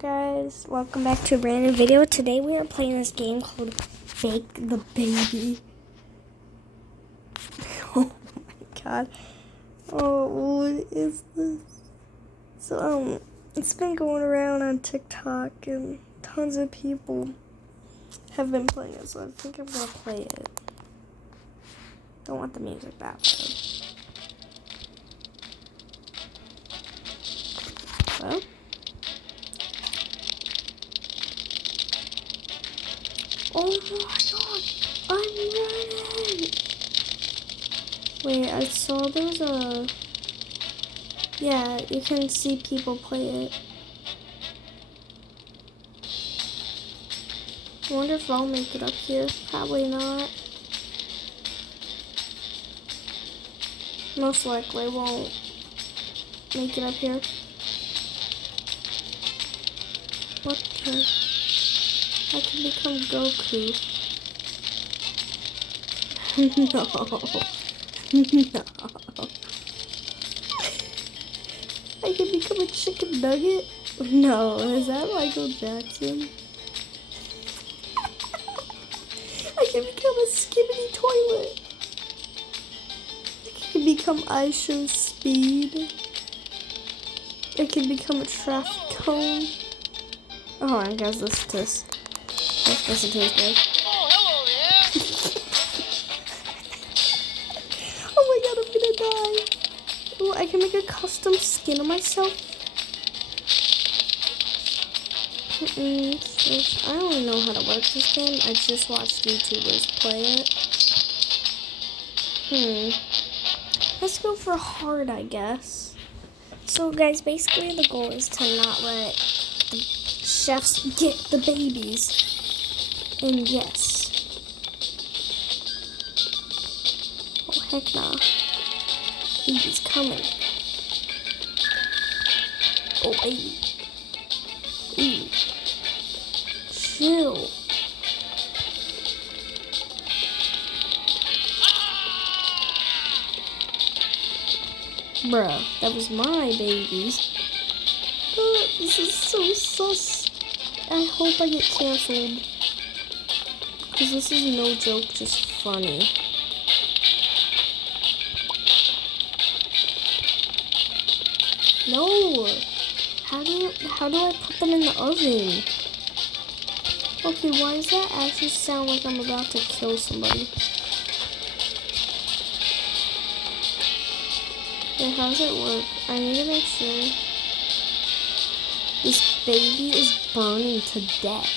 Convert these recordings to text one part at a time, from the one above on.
guys, welcome back to a brand new video. Today we are playing this game called Fake the Baby. Oh my god. Oh, what is this? So, it's been going around on TikTok and tons of people have been playing it, so I think I'm gonna play it. Don't want the music that loud. Well. Oh my god, I'm running! Wait, I saw there's a... Yeah, you can see people play it. I wonder if I'll make it up here. Probably not. Most likely won't make it up here. What the... I can become Goku. No. No. I can become a chicken nugget? No, is that Michael Jackson? I can become a skibbity toilet. I can become Aisha Speed. I can become a traffic cone. Oh, I guess this listen to this guy. Oh, hello there. Oh my god, I'm gonna die. Oh, I can make a custom skin of myself. I don't really know how to work this game. I just watched YouTubers play it. Let's go for hard, I guess. So guys, basically the goal is to not let the chefs get the babies. And yes. Oh heck nah. Baby's coming. Oh baby. Ooh. Chill. Bruh, that was my babies. This is so sus. I hope I get canceled. Because this is no joke, just funny. No! How do I put them in the oven? Okay, why does that actually sound like I'm about to kill somebody? Wait, how does it work? I need to make sure. This baby is burning to death.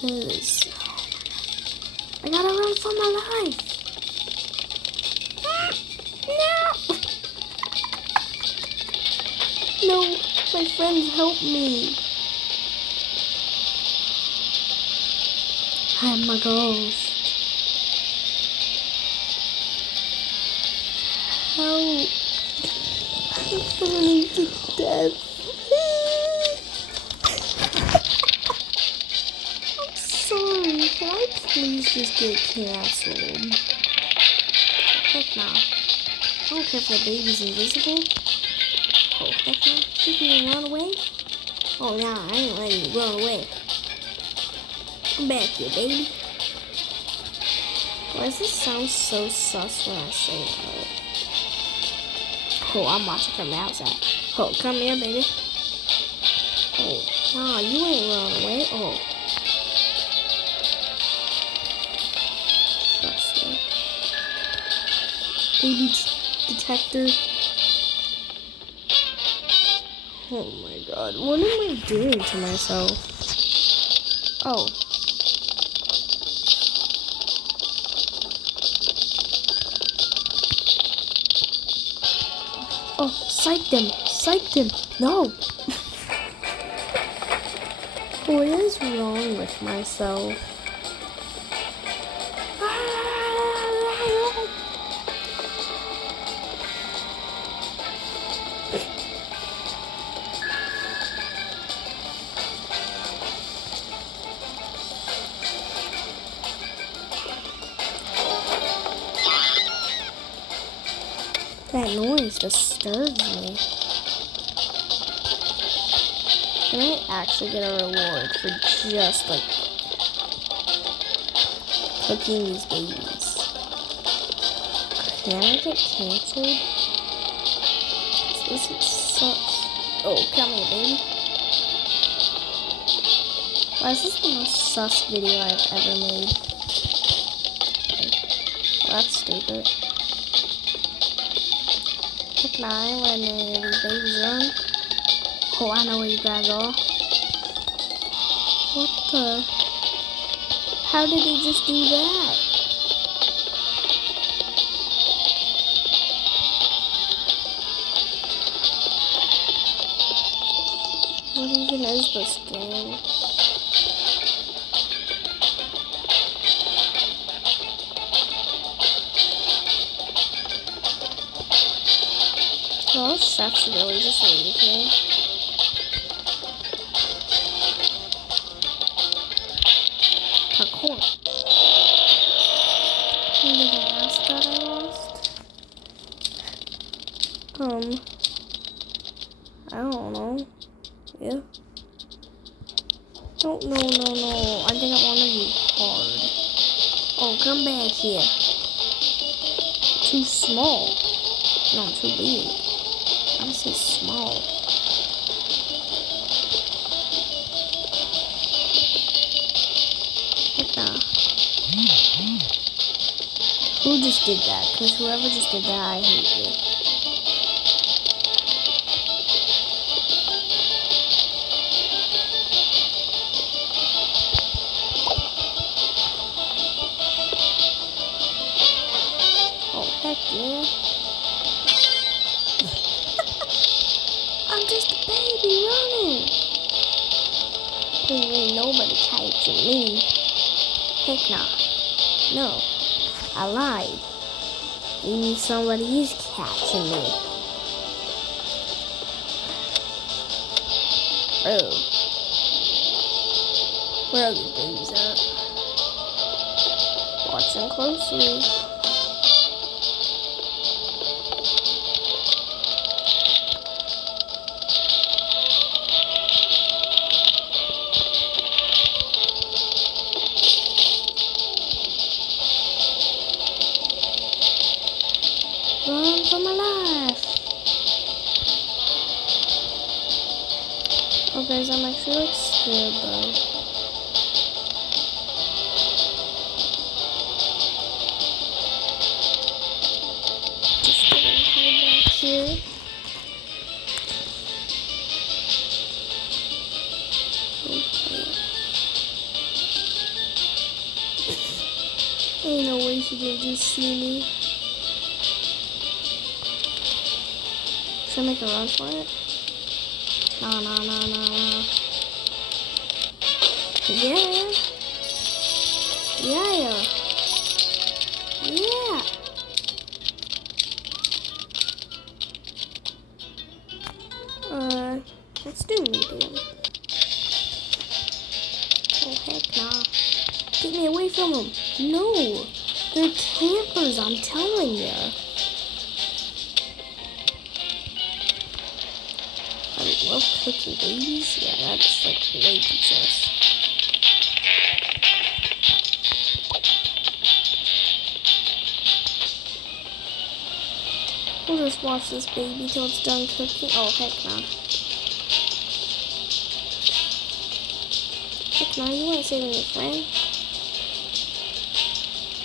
Cause I gotta run for my life. No! No, my friends, help me. I'm a ghost. Help. I'm burning to death. I'm sorry. Can I please just get canceled? Heck nah. I don't care if the baby's invisible. Oh, heck nah. You can run away? Oh, nah, I ain't letting you run away. Come back here, baby. Why does this sound so sus when I say that? Oh, I'm watching from the outside. Oh, come here, baby. Oh, nah, you ain't running away. Oh. Trust me. Baby detector. Oh my god, what am I doing to myself? Oh. Oh, psyched him. No. What is wrong with myself? That noise disturbs me. Can I actually get a reward for just like cooking these babies? Can I get canceled? This sucks. Oh, come here, baby. Why is this the most sus video I've ever made? Well, that's stupid. Heck nah, I ain't letting any of these babies run. Oh, I know where you guys are. What the? How did he just do that? What even is this game? Oh, chefs really just leave me. Parkour. Anything else that I lost? I don't know. Yeah. Don't, no. I didn't want to be hard. Oh, come back here. Too small. No, I'm too big. I say small. Heck nah. Who just did that? Because whoever just did that, I hate you. Oh, heck yeah. I'm just a baby running. Ain't nobody catching me. Heck nah. No. I lied. Maybe somebody is catching me. Oh. Where are these babies at? Watch them closely. Run for my life. Oh guys, I'm actually like scared though. Just gonna hide back here. Okay. Ain't no way she can just see me. Should I make a run for it? No. Yeah. Let's do medium. Oh, heck nah. Get me away from them. No. They're campers, I'm telling you. I love cooking babies. Yeah, that's like way too sus. We'll just watch this baby till it's done cooking. Oh, heck nah. Heck nah, you weren't saving your friend.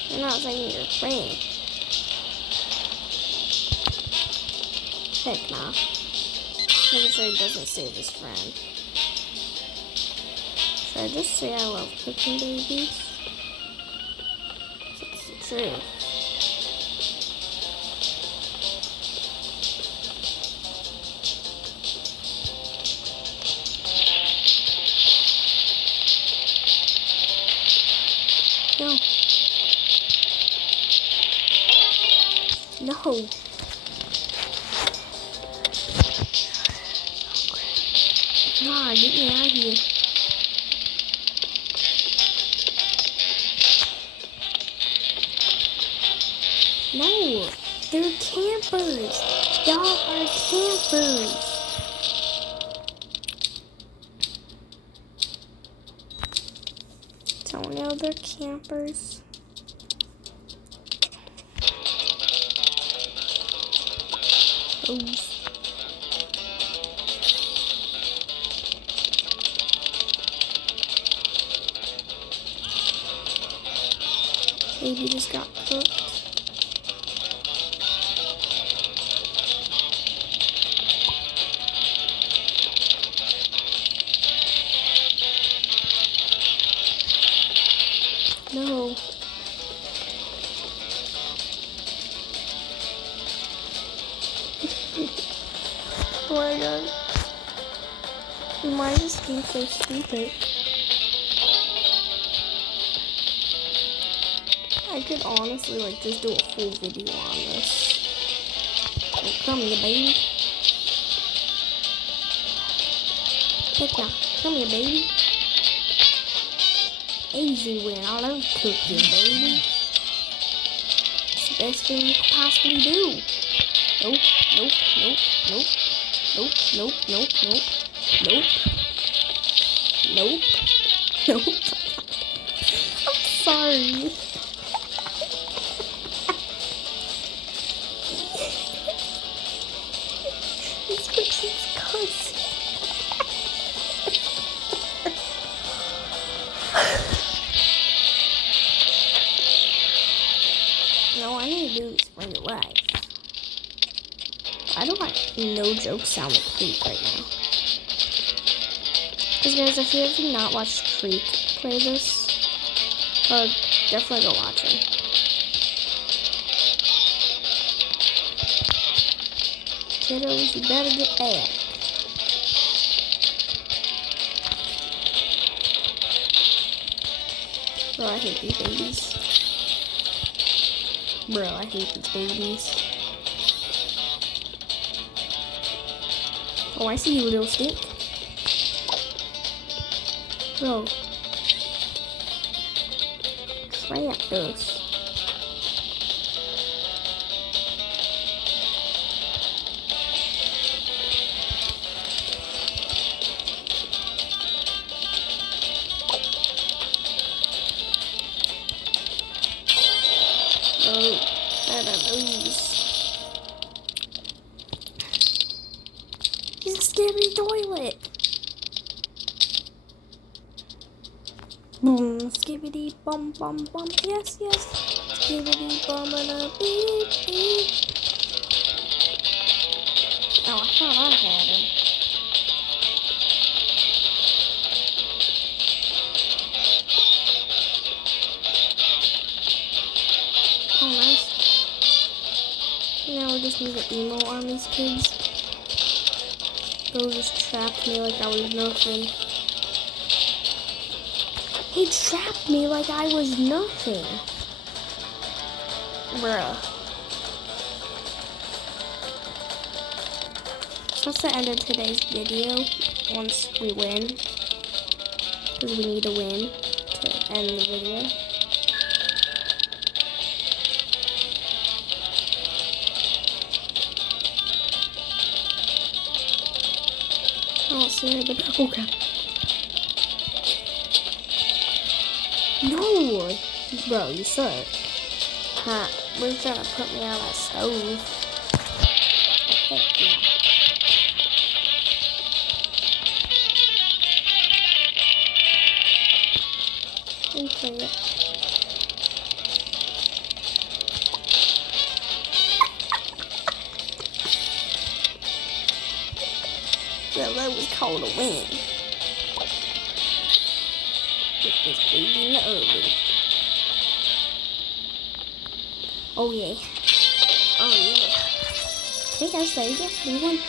You're not saving your friend. Heck nah. Making sure he doesn't save his friend. Should I just say I love cooking babies? It's the truth. No. No. God, get me out of here. No, they're campers. Y'all are campers. Oh no, they're campers. Oof. Baby just got cooked. No. Oh my god. Why is this game so stupid? I could honestly like just do a whole video on this. Oh, come here, baby. Pekka, come here, baby. Easy win. I love cooking, baby. It's the best thing you could possibly do. Nope, nope, nope, nope. Nope, nope, nope, nope. Nope. Nope. Nope. I'm sorry. This person's cussing. No, I need to do this in real life. Why do I, no joke, sound like Creek right now? Because guys, if you have not watched Creek play this, definitely go watch him. Kiddos, you better get back. Bro, I hate these babies. Bro, I hate these babies. Oh, I see you, little stick. Bro. Crap this. Oh, better lose. He's a scary toilet. Boom, skibbity bum bum bum. Yes, yes. Skibbity bum and a beep beep. Oh, I thought I had him. Oh, nice. Now we just need to emo on these kids. Bro just trapped me like I was nothing. He trapped me like I was nothing. Bruh. So that's the end of today's video once we win. Because we need to win to end the video. I don't see anybody. Oh crap. No! Bro, you suck. Huh. We're trying to put me on that stove. Heck yeah. Okay. Well, that was called a win. Get this baby in the oven. Oh yeah. Oh yeah. Hey guys, there you go. We won.